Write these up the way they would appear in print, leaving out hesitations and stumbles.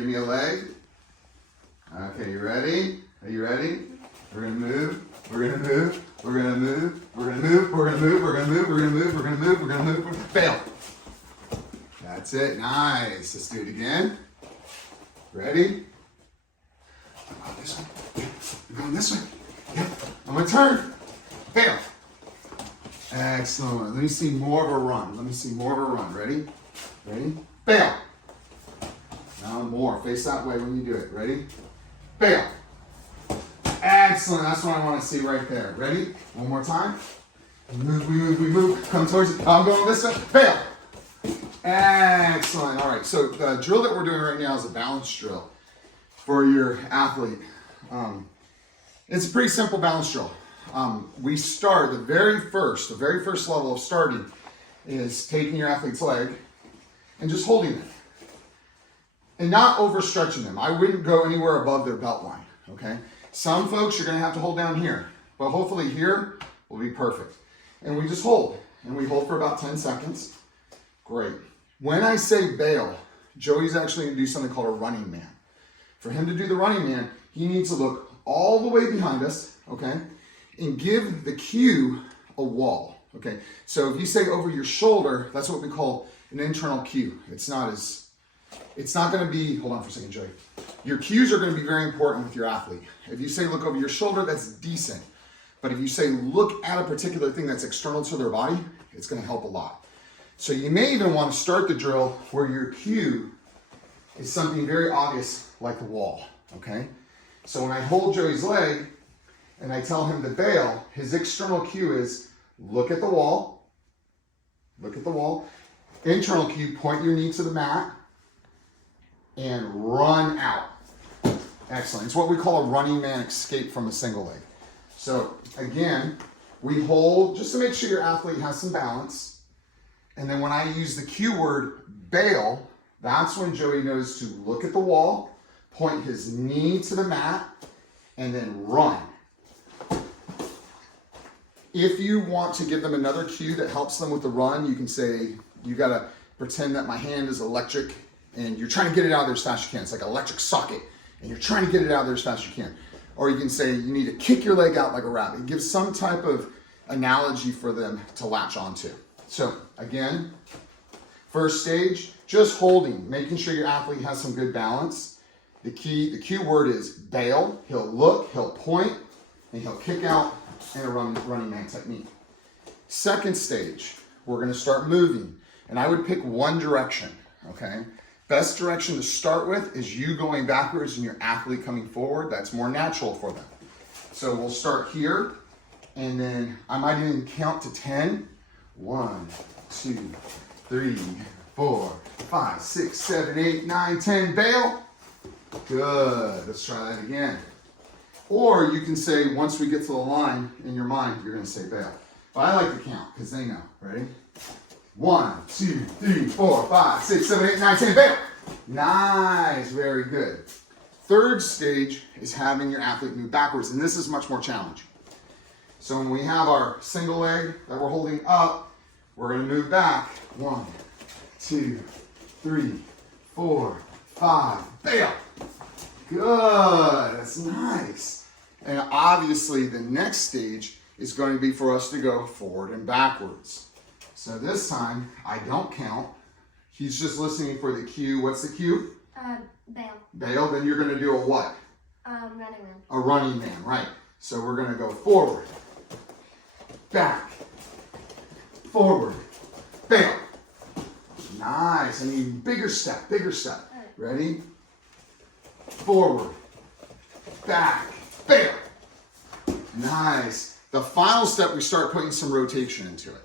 Give me a leg. Okay, you ready? Are you ready? We're gonna move. We're gonna move. We're gonna move. We're gonna move. We're gonna move. We're gonna move. We're gonna move. We're gonna move. We're gonna move. Fail. That's it. Nice. Let's do it again. Ready? Go this way. You're going this way. Yep. I'm gonna turn. Fail. Excellent. Let me see more of a run. Let me see more of a run. Ready? Ready? Fail. Now more. Face that way when you do it. Ready? Fail. Excellent. That's what I want to see right there. Ready? One more time. We move, we move, we move. Come towards it. I'm going this way. Fail. Excellent. All right. So the drill that we're doing right now is a balance drill for your athlete. It's a pretty simple balance drill. We start the very first level of starting is taking your athlete's leg and just holding it and not overstretching them. I wouldn't go anywhere above their belt line. Okay. Some folks you're going to have to hold down here, but hopefully here will be perfect. And we just hold, and we hold for about 10 seconds. Great. When I say bail, Joey's actually going to do something called a running man. For him to do the running man, he needs to look all the way behind us, okay, and give the cue a wall, okay? So if you say over your shoulder, that's what we call an internal cue. It's not going to be, hold on for a second, Joey. Your cues are going to be very important with your athlete. If you say look over your shoulder, that's decent. But if you say look at a particular thing that's external to their body, it's going to help a lot. So you may even want to start the drill where your cue is something very obvious like the wall, okay? So when I hold Joey's leg and I tell him to bail, his external cue is look at the wall, look at the wall. Internal cue, point your knee to the mat and run out. Excellent. It's what we call a running man escape from a single leg. So again, we hold just to make sure your athlete has some balance. And then when I use the cue word bail, that's when Joey knows to look at the wall, point his knee to the mat, and then run. If you want to give them another cue that helps them with the run, you can say, you gotta pretend that my hand is electric and you're trying to get it out of there as fast as you can. It's like an electric socket and you're trying to get it out of there as fast as you can. Or you can say you need to kick your leg out like a rabbit. Give some type of analogy for them to latch onto. So again, first stage, just holding, making sure your athlete has some good balance. The cue word is bail. He'll look, he'll point, and he'll kick out in a running man technique. Second stage, we're going to start moving. And I would pick one direction, okay? Best direction to start with is you going backwards and your athlete coming forward. That's more natural for them. So we'll start here, and then I might even count to 10. 1, 2, 3, 4, 5, 6, 7, 8, 9, 10. Bail. Good. Let's try that again. Or you can say, once we get to the line in your mind, you're going to say bail. But I like to count because they know. Ready? 1, 2, 3, 4, 5, 6, 7, 8, 9, 10. Bail. Nice. Very good. Third stage is having your athlete move backwards, and this is much more challenging. So when we have our single leg that we're holding up, we're going to move back. 1, 2, 3, 4, 5. Bail. Good. That's nice. And obviously the next stage is going to be for us to go forward and backwards. So this time, I don't count. He's just listening for the cue. What's the cue? Bail. Bail. Then you're going to do a what? Running man. A running man, right. So we're going to go forward, back, forward, bail. Nice. I mean, bigger step, bigger step. Ready? Forward, back, bail. Nice. The final step, we start putting some rotation into it.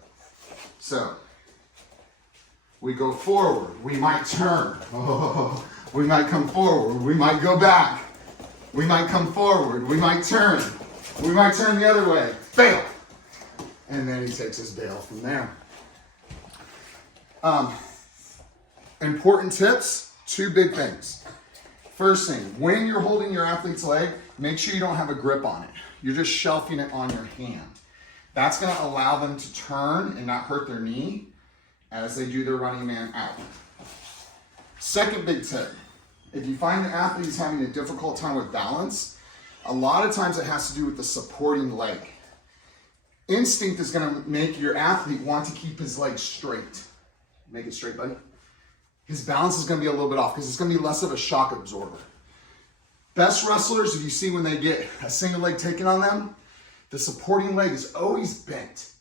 So we go forward. We might turn. Oh, we might come forward. We might go back. We might come forward. We might turn. We might turn the other way. Bail. And then he takes his bail from there. Important tips, 2 big things. First thing, when you're holding your athlete's leg, make sure you don't have a grip on it. You're just shelfing it on your hand. That's going to allow them to turn and not hurt their knee as they do their running man out. Second big tip, If you find the athlete is having a difficult time with balance, a lot of times it has to do with the supporting leg. Instinct is going to make your athlete want to keep his leg straight. Make it straight, buddy. His balance is going to be a little bit off because it's going to be less of a shock absorber. Best wrestlers, if you see when they get a single leg taken on them, the supporting leg is always bent.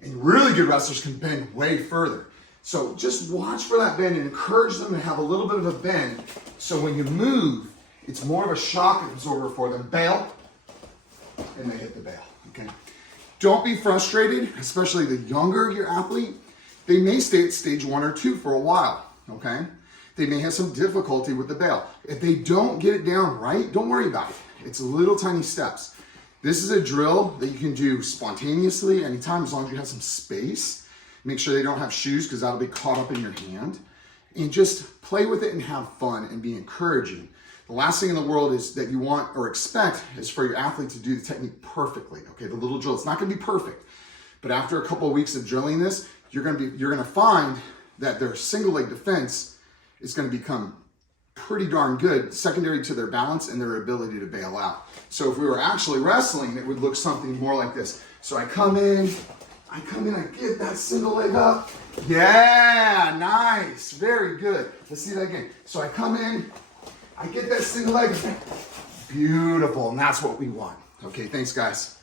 And really good wrestlers can bend way further. So just watch for that bend and encourage them to have a little bit of a bend. So when you move, it's more of a shock absorber for them. Bail, and they hit the bail, okay? Don't be frustrated, especially the younger your athlete. They may stay at stage 1 or 2 for a while, okay? They may have some difficulty with the bail. If they don't get it down right, don't worry about it. It's little tiny steps. This is a drill that you can do spontaneously anytime as long as you have some space. Make sure they don't have shoes because that'll be caught up in your hand. And just play with it and have fun and be encouraging. The last thing in the world is that you want or expect is for your athlete to do the technique perfectly. Okay, the little drill, it's not gonna be perfect. But after a couple of weeks of drilling this, you're gonna find that their single leg defense is gonna become pretty darn good, secondary to their balance and their ability to bail out. So if we were actually wrestling, it would look something more like this. So I come in, I get that single leg up. Yeah, nice, very good. Let's see that again. So I come in, I get that single leg. Beautiful, and that's what we want. Okay, thanks guys.